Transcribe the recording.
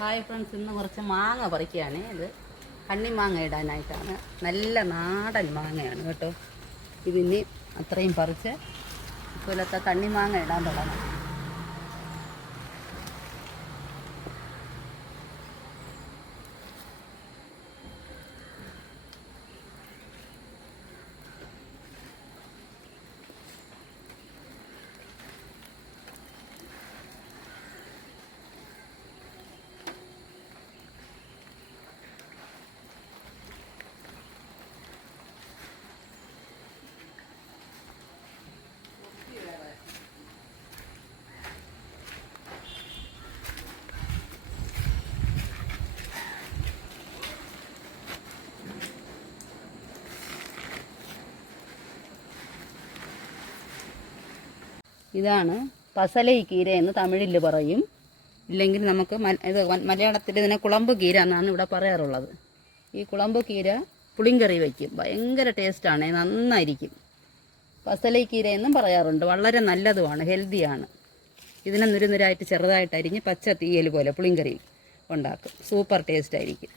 Hi friends, ഇന്ന് കുറച്ച് മാങ്ങ പറിക്കുകയാണ്. ഇത് കണ്ണിമാങ്ങ ഇടാനായിട്ടാണ്. നല്ല നാടൻ മാങ്ങയാണ് കേട്ടോ. ഇതിന് അത്രയും പറിച്ച് ഇപ്പോഴത്തെ കണ്ണിമാങ്ങ ഇടാൻ തുടങ്ങാം. ഇതാണ് പസലൈക്കീര എന്ന് തമിഴിൽ പറയും. ഇല്ലെങ്കിൽ നമുക്ക് ഇത് മലയാളത്തിൽ ഇതിനെ കുളമ്പ് കീര എന്നാണ് ഇവിടെ പറയാറുള്ളത്. ഈ കുളമ്പ് കീര പുളിങ്കറി വയ്ക്കും, ഭയങ്കര ടേസ്റ്റാണ്, നന്നായിരിക്കും. പസലൈക്കീര എന്നും പറയാറുണ്ട്. വളരെ നല്ലതുമാണ്, ഹെൽത്തിയാണ്. ഇതിനെ നുരുനുരായിട്ട് ചെറുതായിട്ട് അരിഞ്ഞ് പച്ച തീയൽ പോലെ പുളിങ്കറി ഉണ്ടാക്കും. സൂപ്പർ ടേസ്റ്റ് ആയിരിക്കും.